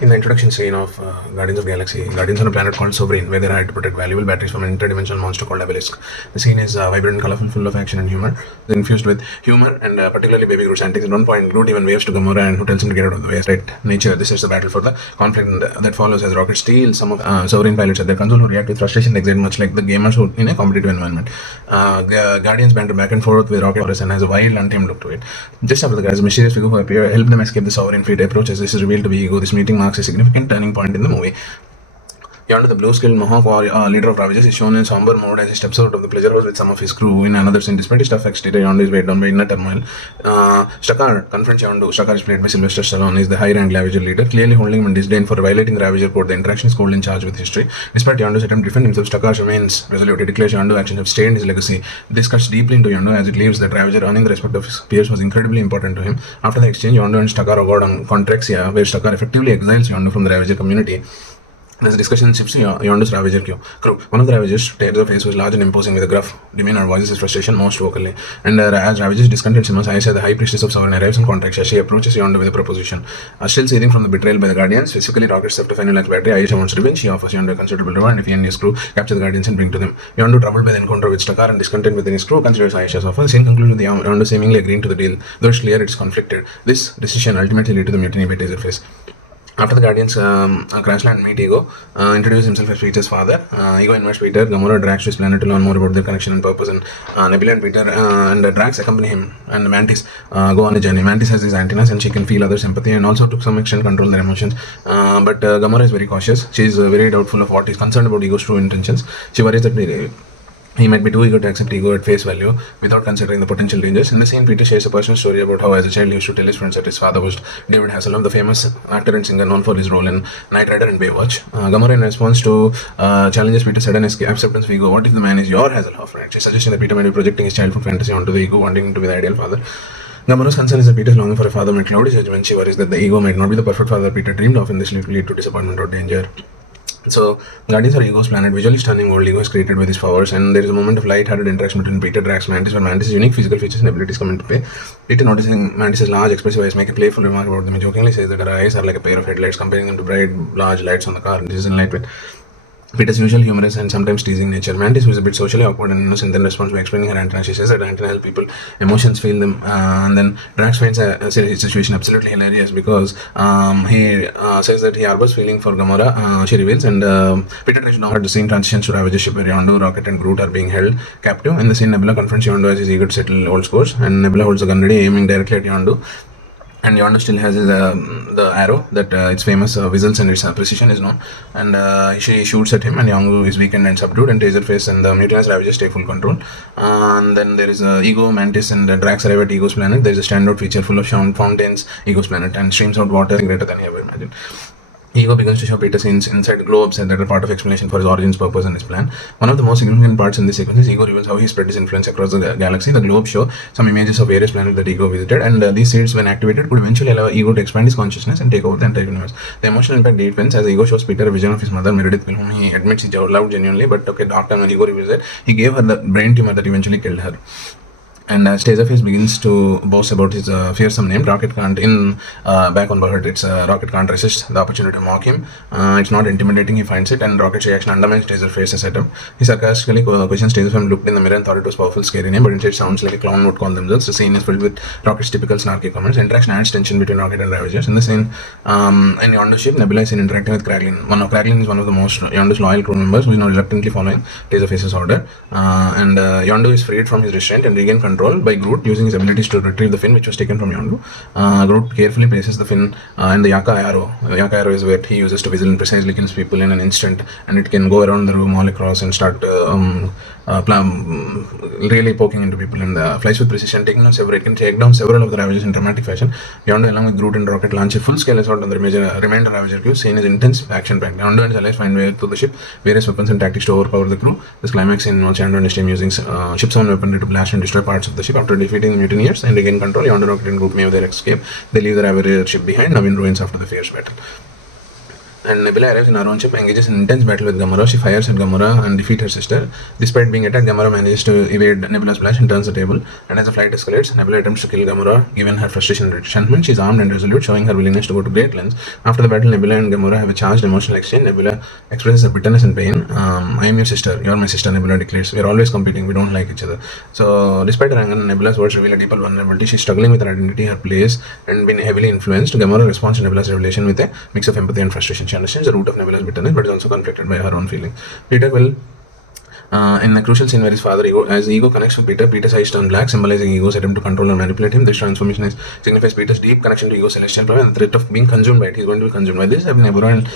In the introduction scene of Guardians of the Galaxy, Guardians on a planet called Sovereign, where they had to protect valuable batteries from an interdimensional monster called Obelisk. The scene is vibrant, colorful, full of action and humor, infused with humor and particularly Baby Groot's antics. At one point, Groot even waves to Gamora and who tells him to get out of the way. Right, nature. This is the battle for the conflict that follows as Rocket steals some of Sovereign pilots at their console who react with frustration and anxiety, much like the gamers who in a competitive environment. Guardians banter back and forth with Rocket and has a wild, untamed look to it. Just after the guys, a mysterious figure who appear help them escape the Sovereign fleet approaches. This is revealed to be Ego. This meeting marks a significant turning point in the movie. Yondu, the blue-skilled Mohawk leader of Ravages, is shown in somber mode as he steps out of the pleasure house with some of his crew. In another scene, despite his tough exterior, Yondu is weighed down by inner turmoil. Stakar confronts Yondu. Stakar is played by Sylvester Stallone. He is the high-ranked Ravager leader, clearly holding him in disdain for violating the Ravager code. The interaction is cold in charge with history. Despite Yondu's attempt to defend himself, Stakar remains resolute. He declares Yondu's actions have stained his legacy. This cuts deeply into Yondu as it believes that Ravager earning the respect of his peers was incredibly important to him. After the exchange, Yondu and Stakar award on Contraxia, where Stakar effectively exiles Yondu from the Ravager community. This discussion shifts to Yondu's Ravager crew. One of the Ravagers, Taylor's face, was large and imposing with a gruff demeanor, voices his frustration most vocally. And as Ravager's discontent simmers, Aisha, the High Priestess of Sovereign, arrives on Contraxia. She approaches Yondu with a proposition. Still seething from the betrayal by the Guardians, specifically Rocket's theft of Enula's battery, Aisha wants revenge. She offers Yondu a considerable reward if he and his crew capture the Guardians and bring to them. Yondu, troubled by the encounter with Stakar and discontent within his crew, considers Aisha's offer. The scene concludes with Yondu seemingly agreeing to the deal, though it's clear it's conflicted. This decision ultimately led to the mutiny by Taserface. After the Guardians crash land and meet Ego, introduce himself as Peter's father. Ego invites Peter, Gamora, Drax to his planet to learn more about their connection and purpose. And Nebula and Peter and Drax accompany him. And Mantis go on a journey. Mantis has these antennas and she can feel others' empathy and also to some extent control their emotions. But Gamora is very cautious. She is very doubtful of what is concerned about Ego's true intentions. She worries that he might be too eager to accept Ego at face value without considering the potential dangers. In the scene, Peter shares a personal story about how as a child he used to tell his friends that his father was David Hasselhoff, the famous actor and singer known for his role in Knight Rider and Baywatch. Gamora, in response to challenges Peter's sudden acceptance of Ego, what if the man is your Hasselhoff, right? She's suggesting that Peter might be projecting his childhood fantasy onto the Ego, wanting him to be the ideal father. Gamora's concern is that Peter's longing for a father might cloud his judgment. She worries that the Ego might not be the perfect father Peter dreamed of, and this will lead to disappointment or danger. So, Guardians are Ego's planet, visually stunning world. Ego is created by these powers, and there is a moment of light-hearted interaction between Peter, Drax, Mantis, where Mantis' unique physical features and abilities come into play. Peter, noticing Mantis' large, expressive eyes, make a playful remark about them. He jokingly says that her eyes are like a pair of headlights, comparing them to bright, large lights on the car. This is in lightweight. Peter's usual humorous and sometimes teasing nature. Mantis, who is a bit socially awkward and innocent, then responds by explaining her antenna. She says that antenna help people emotions feel them, and then Drax finds a situation absolutely hilarious because he says that he harbors feeling for Gamora. She reveals, and Peter tries to know her. The scene transitions to Ravager's ship where Yondu, Rocket, and Groot are being held captive. In the scene, Nebula confronts Yondu as he's eager to settle old scores, and Nebula holds a gun ready, aiming directly at Yondu. And Yondu still has the arrow that its famous whistles and its precision is known. And she shoots at him, and Yondu is weakened and subdued, and Taserface and the mutinous Ravagers take full control. And then there is Ego, Mantis, and Drax arrive at Ego's planet. There is a standout feature full of fountains, Ego's planet, and streams out water greater than he ever imagined. Ego begins to show Peter scenes inside globes and that are part of explanation for his origins, purpose, and his plan. One of the most significant parts in this sequence is Ego reveals how he spread his influence across the galaxy. The globes show some images of various planets that Ego visited, and these seeds, when activated, could eventually allow Ego to expand his consciousness and take over the entire universe. The emotional impact deepens as Ego shows Peter a vision of his mother, Meredith Quill, whom he admits he loved genuinely, but took a dark time when Ego reveals that he gave her the brain tumor that eventually killed her. And as Taserface begins to boast about his fearsome name, Rocket can't, back on Bahut, Rocket can't resist the opportunity to mock him. It's not intimidating, he finds it, and Rocket's reaction undermines Taserface's setup. He sarcastically questions Taserface, looked in the mirror and thought it was a powerful, scary name, but instead sounds like a clown would call themselves. The scene is filled with Rocket's typical snarky comments. Interaction adds tension between Rocket and Ravagers. In the scene, in Yondu's ship, Nebula is seen interacting with Kraglin. Kraglin is one of the most Yondu's loyal crew members who is now reluctantly following Taserface's order. And Yondu is freed from his restraint and regained control by Groot using his abilities to retrieve the fin which was taken from Yondu. Groot carefully places the fin in the Yaka arrow. The Yaka arrow is what he uses to whistle and precisely kills people in an instant, and it can go around the room all across and start really poking into people, and flies with precision, taking down several. It can take down several of the Ravagers in dramatic fashion. Yondu, along with Groot and Rocket, launch a full-scale assault on the remainder Ravager crew. Scene is intense, action-packed. Yondu and his allies find way through the ship, various weapons and tactics to overpower the crew. This climax scene involves Yondu and his team using ship's own weaponry to blast and destroy parts of the ship. After defeating the mutineers and regain control, Yondu, Rocket, and Groot make their escape. They leave the Ravager ship behind, now in ruins after the fierce battle. and Nebula arrives in her own ship, engages in intense battle with Gamora. She fires at Gamora and defeats her sister. Despite being attacked, Gamora manages to evade Nebula's blast and turns the table. And as the fight escalates, Nebula attempts to kill Gamora. Given her frustration and resentment, she is armed and resolute, showing her willingness to go to great lengths. After the battle, Nebula and Gamora have a charged emotional exchange. Nebula expresses her bitterness and pain. I am your sister. You are my sister, Nebula declares. We are always competing. We don't like each other. So, despite her anger, Nebula's words reveal a deeper vulnerability. She's struggling with her identity, her place, and been heavily influenced. Gamora responds to Nebula's revelation with a mix of empathy and frustration. She understands the root of Nebula's bitterness, but is also conflicted by her own feelings. Peter Quill, in a crucial scene where his father, as Ego connects with Peter, Peter's eyes turn black, symbolizing Ego's attempt to control and manipulate him. This transformation signifies Peter's deep connection to Ego's celestial power and the threat of being consumed by it. He's going to be consumed by this. Nebula and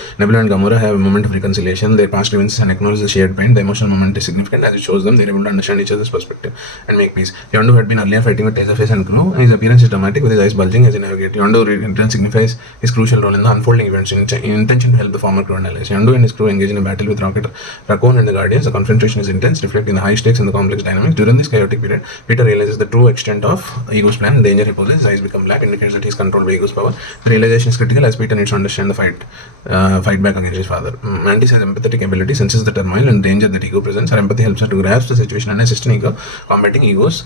Gamora have a moment of reconciliation. Their past events and acknowledge the shared pain. The emotional moment is significant as it shows them they're able to understand each other's perspective and make peace. Yondu had been earlier fighting with Taserface and crew. His appearance is dramatic with his eyes bulging as he navigates. Yondu return signifies his crucial role in the unfolding events in intention to help the former crew and allies. Yondu and his crew engage in a battle with Raccoon and the Guardians. The confrontation is intense, reflecting the high stakes and the complex dynamics. During this chaotic period, Peter realizes the true extent of Ego's plan. The danger he poses, his eyes become black, indicates that he is controlled by Ego's power. The realization is critical as Peter needs to understand the fight back against his father. Mantis has empathetic ability, senses the turmoil and danger that Ego presents. Her empathy helps her to grasp the situation and assist in Ego combating Ego's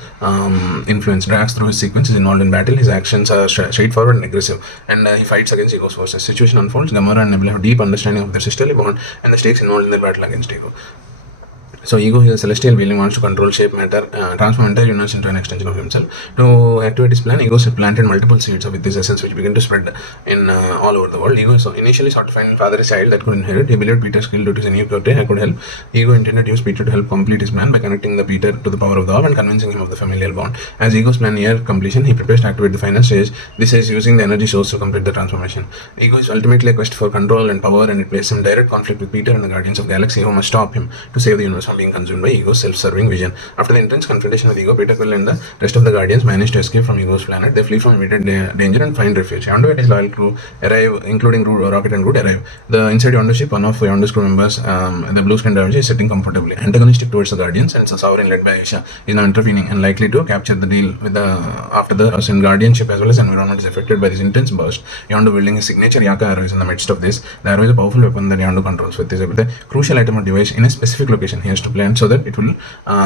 influence. Drax, through his sequence, is involved in battle. His actions are straightforward and aggressive, and he fights against Ego's forces. Situation unfolds. Gamora and Nebula have deep understanding of their sisterly bond and the stakes involved in their battle against Ego. So Ego, is a celestial being, wants to control shape, matter, transform entire universe into an extension of himself. To activate his plan, Ego planted multiple seeds with this essence, which began to spread in all over the world. Ego so initially sought to find father a child that could inherit. He believed Peter's skill due to his new protein could help. Ego intended to use Peter to help complete his plan by connecting the Peter to the power of the orb and convincing him of the familial bond. As Ego's plan near completion, he prepares to activate the final stage. This is using the energy source to complete the transformation. Ego is ultimately a quest for control and power, and it places him in direct conflict with Peter and the Guardians of Galaxy, who must stop him to save the universe from being consumed by Ego's self-serving vision. After the intense confrontation with Ego, Peter Quill and the rest of the Guardians manage to escape from Ego's planet. They flee from immediate danger and find refuge. Yondu and his loyal crew arrive, including Rocket and Groot, arrive. The inside Yondu ship, one of Yondu's crew members, the blue skin Daviji, is sitting comfortably. Antagonistic towards the Guardians, and Sovereign, led by Aisha, is now intervening and likely to capture the deal with after the Sin Guardian ship as well as environment is affected by this intense burst. Yondu wielding his signature Yaka arrow is in the midst of this. The arrow is a powerful weapon that Yondu controls with a crucial item or device in a specific location. He has to plan so that it will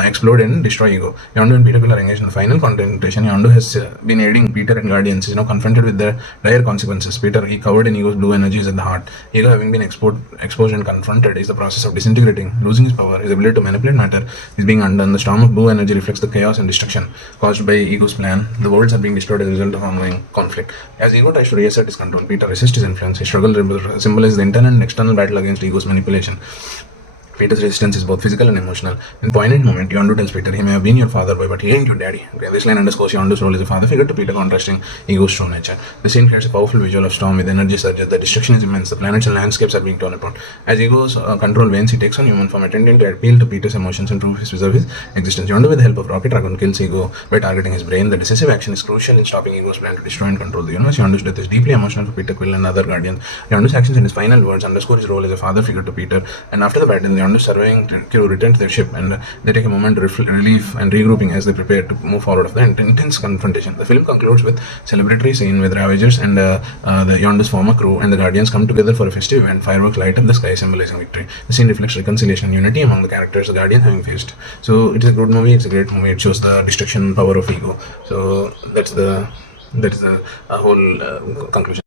explode and destroy Ego. Yondu and Peter Quill are engaged in the final confrontation. Yondu has been aiding Peter and Guardians. He is now confronted with the dire consequences. Peter, he covered in Ego's blue energy, is at the heart. Ego, having been exposed and confronted, is the process of disintegrating, losing his power. His ability to manipulate matter is being undone. The storm of blue energy reflects the chaos and destruction caused by Ego's plan. The worlds are being destroyed as a result of ongoing conflict. As Ego tries to reassert his control, Peter resists his influence. His struggle symbolizes the internal and external battle against Ego's manipulation. Peter's resistance is both physical and emotional. In poignant moment, Yondu tells Peter, he may have been your father boy, but he ain't your daddy. Okay, this line underscores Yondu's role as a father figure to Peter, contrasting Ego's true nature. The scene creates a powerful visual of storm with energy surges. The destruction is immense. The planets and landscapes are being torn apart. As Ego's control wanes, he takes on human form, attempting to appeal to Peter's emotions and preserve his existence. Yondu, with the help of Rocket Raccoon, kills Ego by targeting his brain. The decisive action is crucial in stopping Ego's plan to destroy and control the universe. Yondu's death is deeply emotional for Peter Quill and other Guardians. Yondu's actions in his final words underscore his role as a father figure to Peter. And after the battle, Yondu's surveying crew return to their ship, and they take a moment to relief and regrouping as they prepare to move forward of the intense confrontation. The film concludes with celebratory scene with Ravagers and the Yondu's former crew and the Guardians come together for a festive event. Fireworks light up the sky, symbolizing victory. The scene reflects reconciliation and unity among the characters the Guardians having faced. So it is a good movie. It's a great movie. It shows the destruction power of Ego. So that's the whole conclusion.